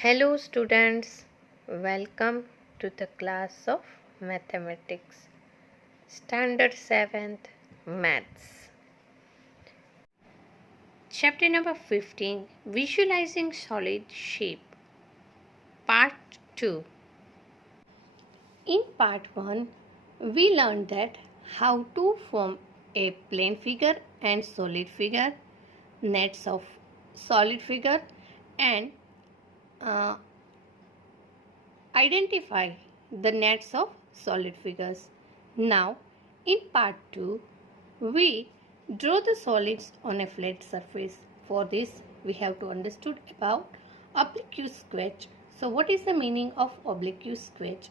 Hello students, welcome to the class of Mathematics, Standard 7th Maths. Chapter number 15, Visualizing Solid Shape, Part 2. In Part 1, we learned that how to form a plane figure and solid figure, nets of solid figure, and identify the nets of solid figures. Now, in part 2, we draw the solids on a flat surface. For this, we have to understood about oblique scratch. So, what is the meaning of oblique scratch?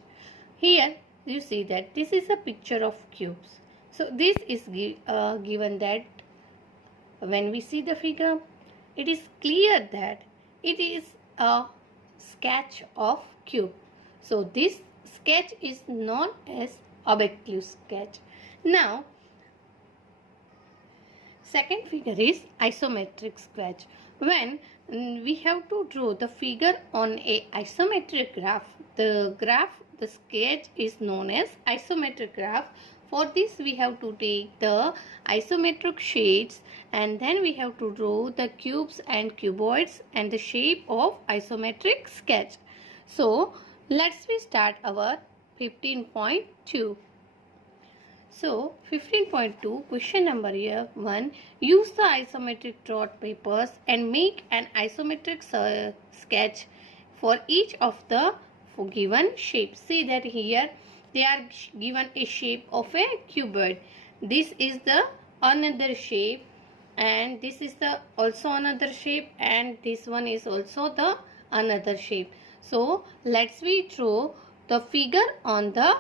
Here, you see that this is a picture of cubes. So, this is given that when we see the figure, it is clear that it is a sketch of cube. So this sketch is known as oblique sketch. Now, second figure is isometric scratch. When we have to draw the figure on a isometric graph, the sketch is known as isometric graph. For this, we have to take the isometric shades and then we have to draw the cubes and cuboids and the shape of isometric sketch. So, let's start our 15.2. So, 15.2 question number 1. Use the isometric chart papers and make an isometric sketch for each of the given shapes. See that here they are given a shape of a cuboid. This is the another shape and this is the also another shape and this one is also the another shape. So let's draw the figure on the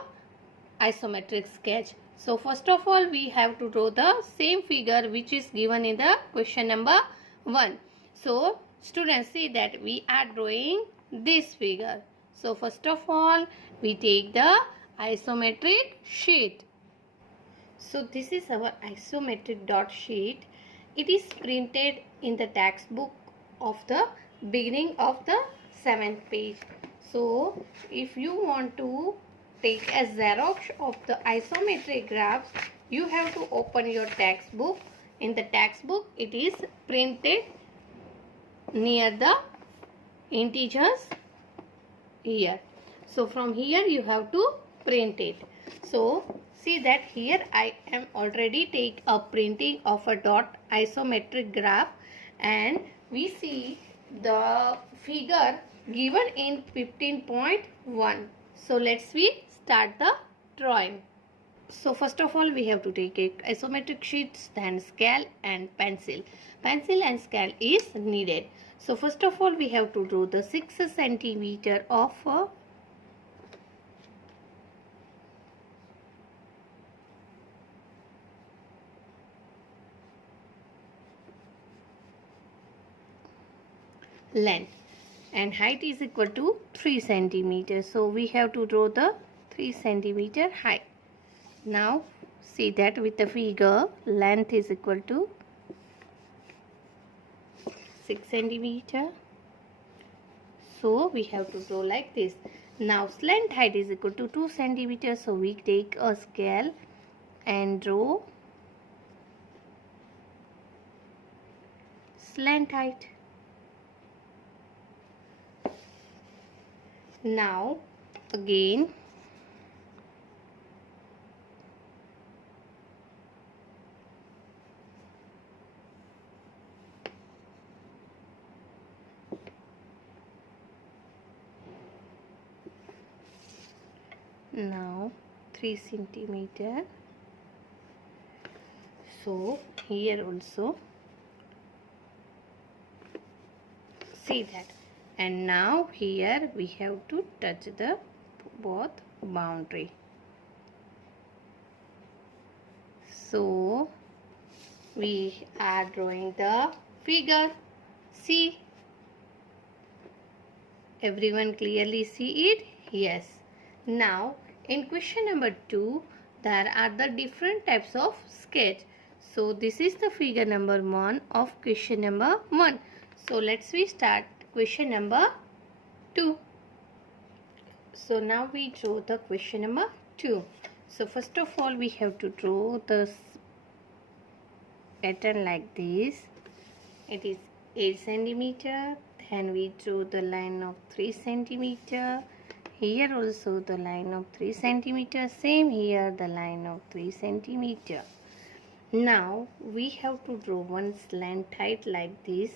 isometric sketch. So first of all we have to draw the same figure which is given in the question number 1. So students, see that we are drawing this figure. So first of all we take the isometric sheet. So this is our isometric dot sheet. It is printed in the textbook of the beginning of the 7th page. So if you want to take a xerox of the isometric graphs, you have to open your textbook. In the textbook it is printed near the integers here. So from here you have to print it. So see that here I am already take a printing of a dot isometric graph and we see the figure given in 15.1. So let's start the drawing. So first of all we have to take a isometric sheets, then scale and pencil. Pencil and scale is needed. So first of all we have to draw the 6 centimeter of length and height is equal to 3 centimeters. So we have to draw the 3 centimeter height. Now see that with the figure length is equal to 6 centimeter. So we have to draw like this. Now slant height is equal to 2 centimeters. So we take a scale and draw slant height. Now again now 3 centimeter. So here also see that. And now here we have to touch the both boundary. So we are drawing the figure. See, everyone clearly see it? Yes. Now in question number 2 there are the different types of sketch. So this is the figure number 1 of question number 1. So let's start question number 2. So now we draw the question number 2. So first of all we have to draw the pattern like this. It is 8 centimeter. Then we draw the line of 3 centimeter. Here also the line of 3 centimeter. Same here the line of 3 centimeter. Now we have to draw one slant height like this,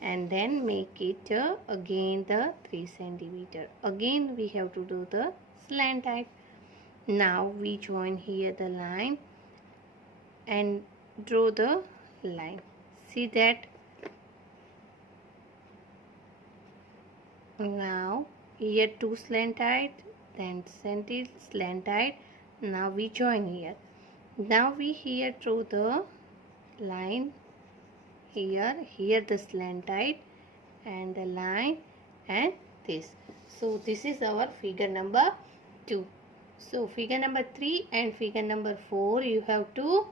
and then make it again the 3 centimeter. Again we have to do the slant height. Now we join here the line and draw the line. See that? Now here 2 slant height, then slant height. Now we join here. Now we here draw the line here the slant height and the line and this. So this is our figure number 2. So figure number 3 and figure number 4 you have to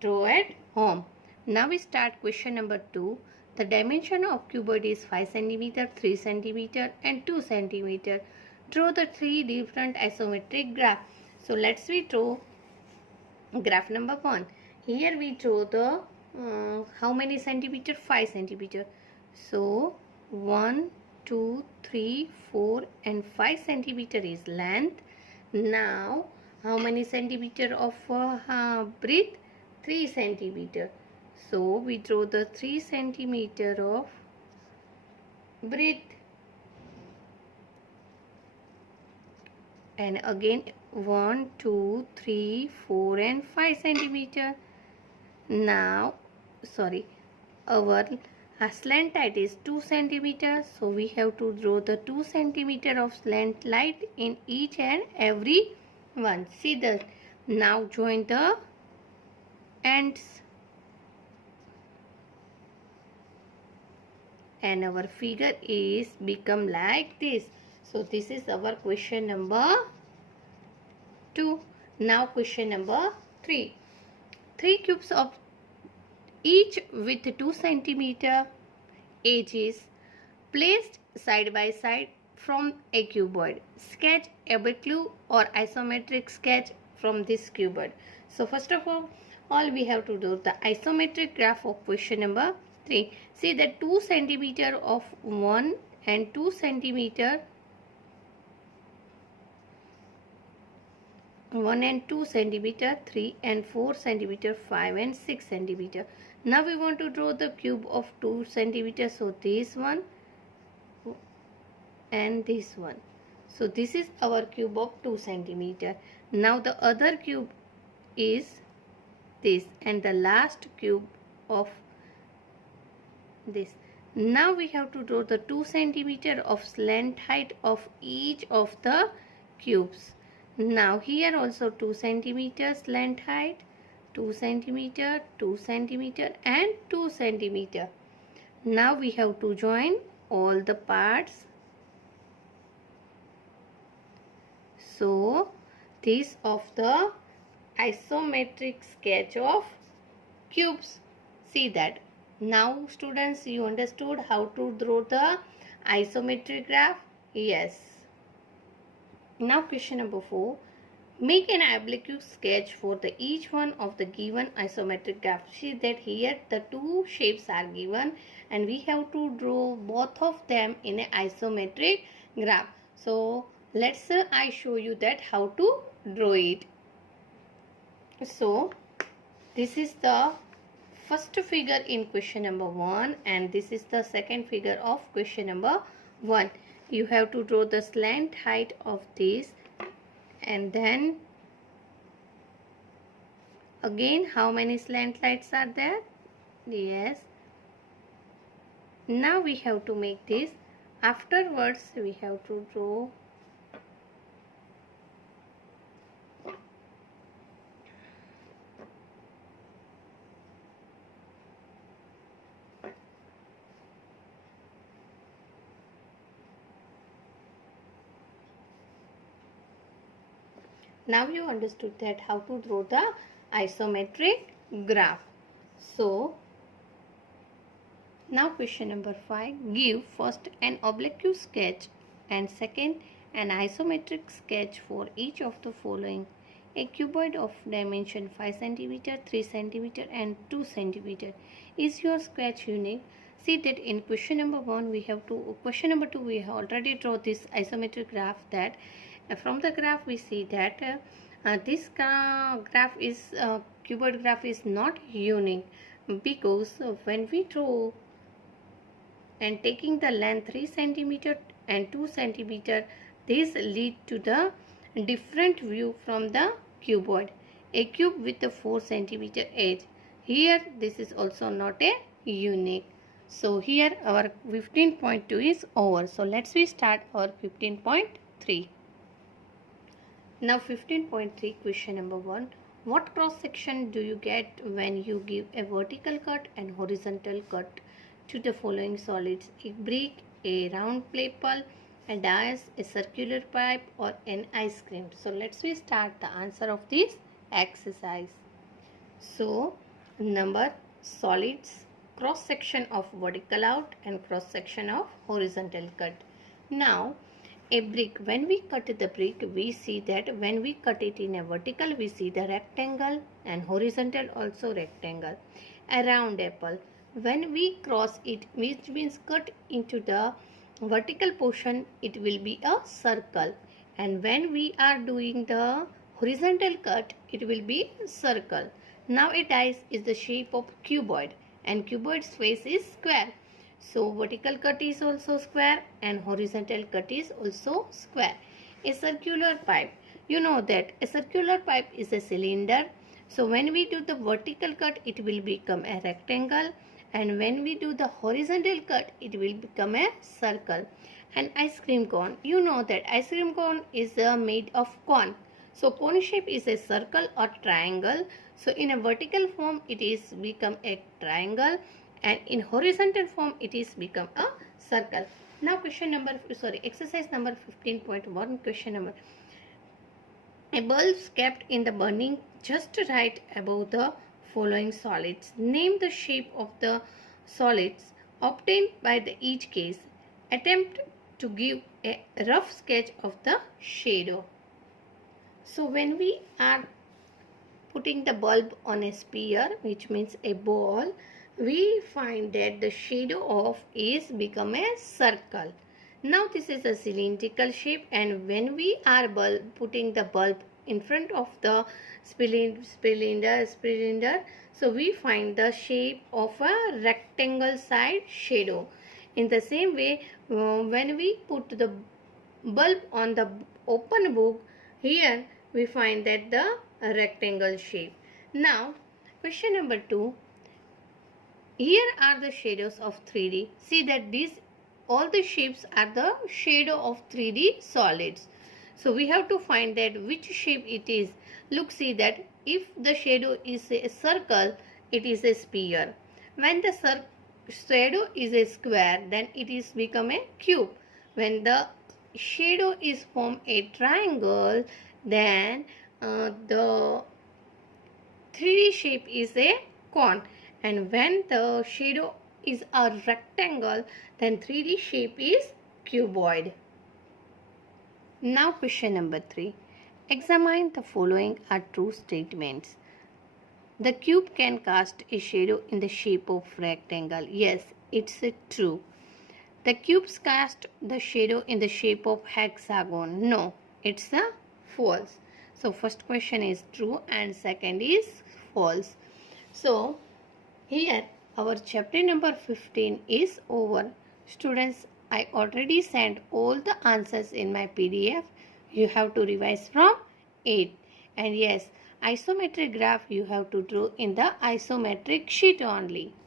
draw at home. Now we start question number 2. The dimension of cuboid is 5 cm, 3 cm and 2 cm. Draw the 3 different isometric graph. So let's we draw graph number 1. Here we draw the how many centimeter? 5 centimeter. So 1, 2, 3, 4 and 5 centimeter is length. Now how many centimeter of breadth? 3 centimeter. So we draw the 3 centimeter of breadth. And again 1, 2, 3, 4 and 5 centimeter. Now our slant height is 2 centimeter. So we have to draw the 2 centimeter of slant height in each and every one. See that? Now join the ends. And our figure is become like this. So this is our question number 2. Now question number 3. 3 cubes of each with 2 centimeter edges placed side by side from a cuboid. Sketch oblique or isometric sketch from this cuboid. So first of all we have to do the isometric graph of question number 3. See that 2 centimeter of 1 and 2 centimeter 1 and 2 centimeter, 3 and 4 centimeter, 5 and 6 centimeter. Now we want to draw the cube of 2 centimeter. So this one and this one. So this is our cube of 2 centimeter. Now the other cube is this and the last cube of this. Now we have to draw the 2 centimeter of slant height of each of the cubes. Now here also 2 centimeter slant height, 2 centimeter, 2 centimeter and 2 centimeter. Now we have to join all the parts. So this of the isometric sketch of cubes. See that. Now students, you understood how to draw the isometric graph? Yes. Now question number 4. Make an oblique sketch for the each one of the given isometric graph. See that here the 2 shapes are given and we have to draw both of them in an isometric graph. So let's I show you that how to draw it. So this is the first figure in question number 1 and this is the second figure of question number 1. You have to draw the slant height of this and then again how many slant heights are there? Yes. Now we have to make this. Afterwards we have to draw Now you understood that how to draw the isometric graph. So Now question number 5. Give first an oblique sketch and second an isometric sketch for each of the following. A cuboid of dimension 5 cm, 3 cm and 2 cm. Is your sketch unique? See that in question number 1 we have to, question number 2 we have already drawn this isometric graph, that from the graph we see that this graph is cuboid graph is not unique, because when we draw and taking the length 3 cm and 2 cm, this lead to the different view from the cuboid. A cube with a 4 cm edge. Here this is also not a unique. So here our 15.2 is over. So let's we start our 15.3. Now 15.3 question number 1. What cross section do you get when you give a vertical cut and horizontal cut to the following solids? A brick, a round maple, a dice, a circular pipe or an ice cream. So let's we start the answer of this exercise. So number solids, cross section of vertical out and cross section of horizontal cut. Now a brick, when we cut the brick we see that when we cut it in a vertical we see the rectangle and horizontal also rectangle. A round apple, when we cross it, which means cut into the vertical portion, it will be a circle, and when we are doing the horizontal cut it will be circle. Now a dice is the shape of cuboid and cuboid's face is square. So vertical cut is also square and horizontal cut is also square. A circular pipe, you know that a circular pipe is a cylinder. So when we do the vertical cut it will become a rectangle, and when we do the horizontal cut it will become a circle. An ice cream cone, you know that ice cream cone is made of cone. So cone shape is a circle or triangle. So in a vertical form it is become a triangle, and in horizontal form it is become a circle. Now question number, exercise number 15.1 question number. A bulb kept in the burning just right above the following solids. Name the shape of the solids obtained by the each case. Attempt to give a rough sketch of the shadow. So when we are putting the bulb on a sphere, which means a ball, we find that the shadow of is become a circle. Now this is a cylindrical shape, and when we are putting the bulb in front of the cylinder, so we find the shape of a rectangle side shadow. In the same way, when we put the bulb on the open book, here we find that the rectangle shape. Now question number 2. Here are the shadows of 3D. See that these all the shapes are the shadow of 3D solids. So we have to find that which shape it is. Look, see that if the shadow is a circle, it is a sphere. When the shadow is a square, then it is become a cube. When the shadow is from a triangle, then the 3D shape is a cone, and when the shadow is a rectangle, then 3D shape is cuboid. Now question number 3. Examine the following are true statements. The cube can cast a shadow in the shape of rectangle. Yes, it's true. The cubes cast the shadow in the shape of hexagon. No, it's a false. So first question is true and second is false. So here our chapter number 15 is over. Students, I already sent all the answers in my PDF. You have to revise from it. And yes, isometric graph you have to draw in the isometric sheet only.